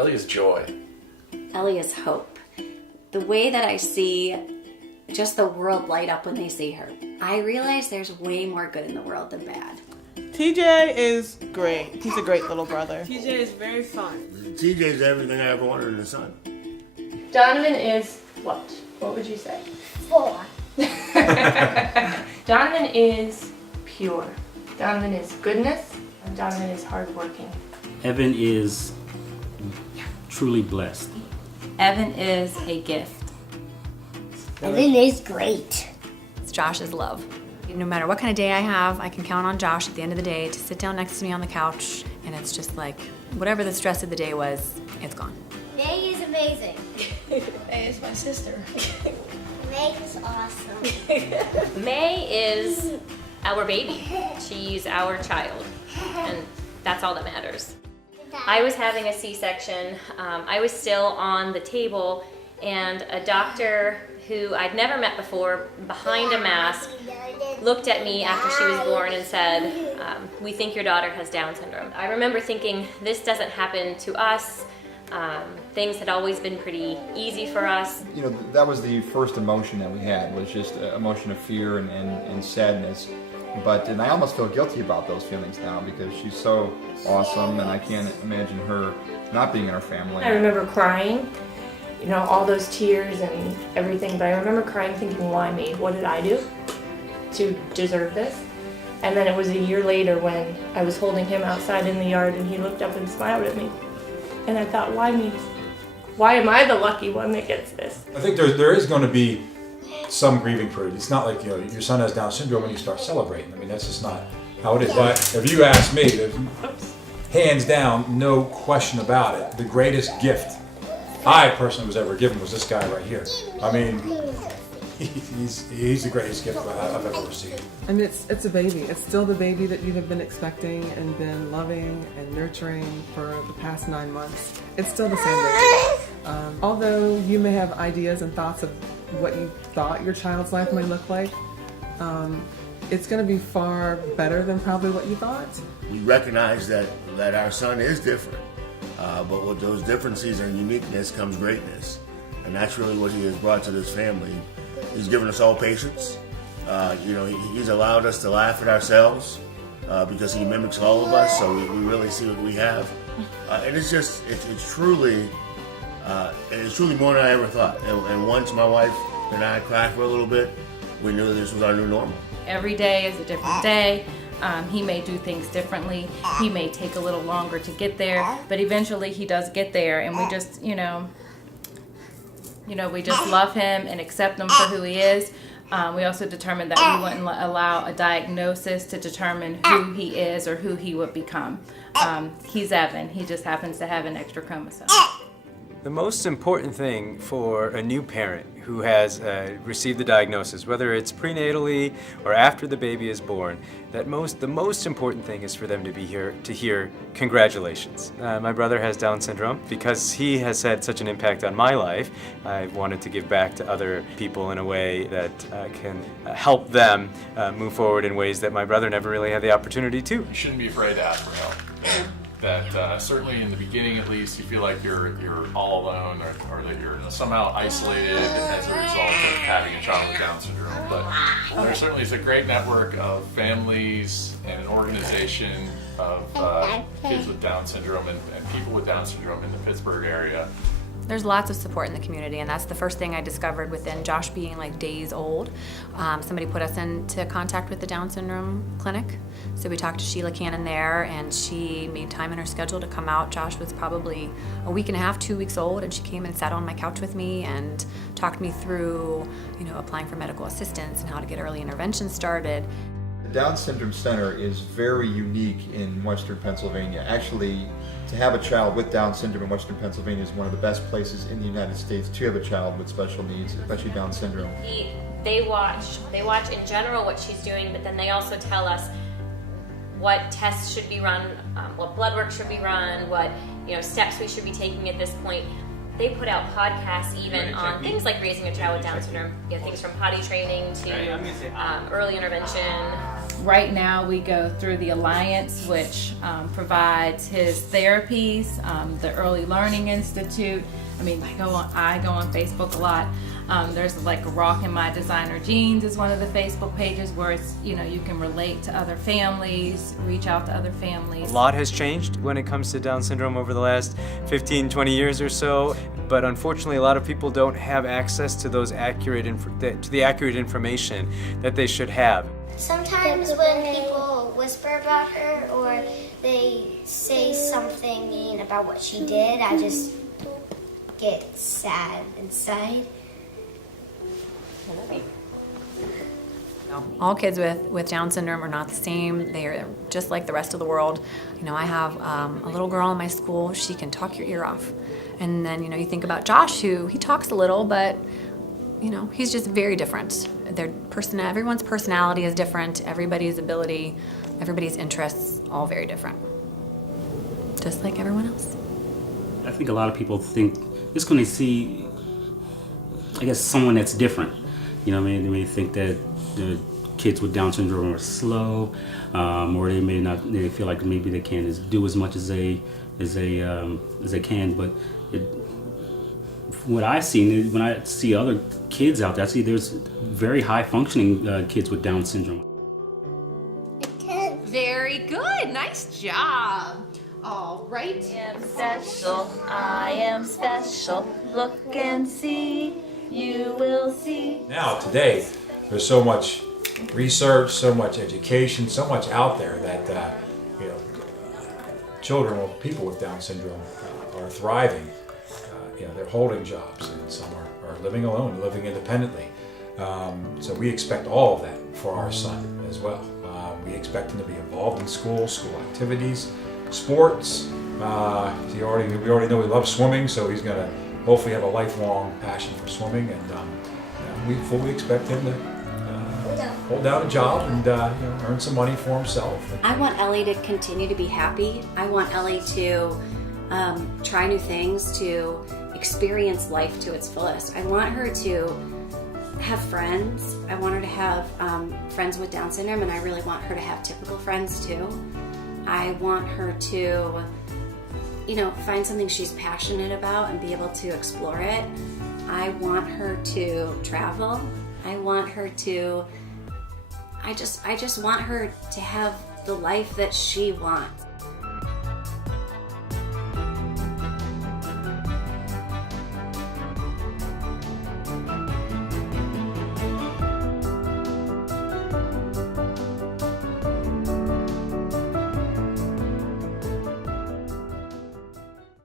Ellie is joy. Ellie is hope. The way that I see just the world light up when they see her, I realize there's way more good in the world than bad. TJ is great. He's a great little brother. TJ is very fun. TJ is everything I ever wanted in a son. Donovan is what? What would you say? 4. Donovan is pure. Donovan is goodness. And Donovan is hardworking. Evan is truly blessed. Evan is a gift. Evan is great. It's Josh's love. No matter what kind of day I have, I can count on Josh at the end of the day to sit down next to me on the couch, and it's just like, whatever the stress of the day was, it's gone. May is amazing. May is my sister. May is awesome. May is our baby. She's our child, and that's all that matters. I was having a C-section. I was still on the table, and a doctor who I'd never met before, behind a mask, looked at me after she was born and said, "We think your daughter has Down syndrome." I remember thinking, this doesn't happen to us. Things had always been pretty easy for us. You know, that was the first emotion that we had, was just an emotion of fear and sadness. And I almost feel guilty about those feelings now because she's so awesome, and I can't imagine her not being in our family. I remember crying, you know, all those tears and everything, but I remember crying thinking, why me? What did I do to deserve this? And then it was a year later when I was holding him outside in the yard and he looked up and smiled at me. And I thought, why me? Why am I the lucky one that gets this? I think there is going to be some grieving period. It's not like, you know, your son has Down syndrome and you start celebrating. I mean, that's just not how it is. But if you ask me, hands down, no question about it, the greatest gift I personally was ever given was this guy right here. I mean, he's the greatest gift I've ever received. I mean, it's a baby. It's still the baby that you have been expecting and been loving and nurturing for the past 9 months. It's still the same baby. Although you may have ideas and thoughts of what you thought your child's life might look like, it's going to be far better than probably what you thought. We recognize that our son is different, but with those differences and uniqueness comes greatness. And that's really what he has brought to this family. He's given us all patience. You know, he's allowed us to laugh at ourselves because he mimics all of us, so we really see what we have. And it's truly more than I ever thought. And once my wife and I cried for a little bit, we knew this was our new normal. Every day is a different day. He may do things differently. He may take a little longer to get there, but eventually he does get there, and we just, we just love him and accept him for who he is. We also determined that we wouldn't allow a diagnosis to determine who he is or who he would become. He's Evan. He just happens to have an extra chromosome. The most important thing for a new parent who has received the diagnosis, whether it's prenatally or after the baby is born, the most important thing is for them to be here to hear congratulations. My brother has Down syndrome. Because he has had such an impact on my life, I wanted to give back to other people in a way that can help them move forward in ways that my brother never really had the opportunity to. You shouldn't be afraid to ask for help. That certainly in the beginning at least you feel like you're all alone or that you're somehow isolated as a result of having a child with Down syndrome. But there certainly is a great network of families and an organization of kids with Down syndrome and people with Down syndrome in the Pittsburgh area. There's lots of support in the community, and that's the first thing I discovered within Josh being like days old. Somebody put us into contact with the Down syndrome clinic. So we talked to Sheila Cannon there, and she made time in her schedule to come out. Josh was probably a week and a half, 2 weeks old, and she came and sat on my couch with me and talked me through, applying for medical assistance and how to get early intervention started. The Down Syndrome Center is very unique in Western Pennsylvania. Actually, to have a child with Down syndrome in Western Pennsylvania is one of the best places in the United States to have a child with special needs, especially Down syndrome. They watch in general what she's doing, but then they also tell us what tests should be run, what blood work should be run, what steps we should be taking at this point. They put out podcasts even on things like raising a child with Down syndrome, things from potty training to early intervention. Right now we go through the Alliance, which provides his therapies, the Early Learning Institute. I mean, I go on Facebook a lot. There's like Rockin' My Designer Jeans is one of the Facebook pages where it's, you know, you can relate to other families, reach out to other families. A lot has changed when it comes to Down syndrome over the last 15, 20 years or so, but unfortunately a lot of people don't have access to those accurate information that they should have. Sometimes when people whisper about her or they say something mean about what she did, I just get sad inside. All kids with Down syndrome are not the same. They are just like the rest of the world. You know, I have a little girl in my school. She can talk your ear off. And then, you know, you think about Josh, he talks a little, but, you know, he's just very different. Everyone's personality is different. Everybody's ability, everybody's interests, all very different. Just like everyone else. I think a lot of people think it's going to see, I guess, someone that's different. You know what I mean? They may think that the kids with Down syndrome are slow, or they feel like maybe they can't do as much as they can. But what I've seen, when I see other kids out there, I see there's very high functioning kids with Down syndrome. Very good. Nice job. All right. I am special. I am special. Look and see. You will see. Now, today, there's so much research, so much education, so much out there that you know, children or people with Down syndrome are thriving. You know, they're holding jobs, and some are living alone, living independently. So we expect all of that for our son as well. We expect him to be involved in school activities, sports. We already know he loves swimming, so he's going to hopefully have a lifelong passion for swimming, and we fully expect him to hold down a job and you know, earn some money for himself. I want Ellie to continue to be happy. I want Ellie to try new things, to experience life to its fullest. I want her to have friends. I want her to have friends with Down syndrome, and I really want her to have typical friends too. I want her to, you know, find something she's passionate about and be able to explore it. I want her to travel. I want her to, I just want her to have the life that she wants.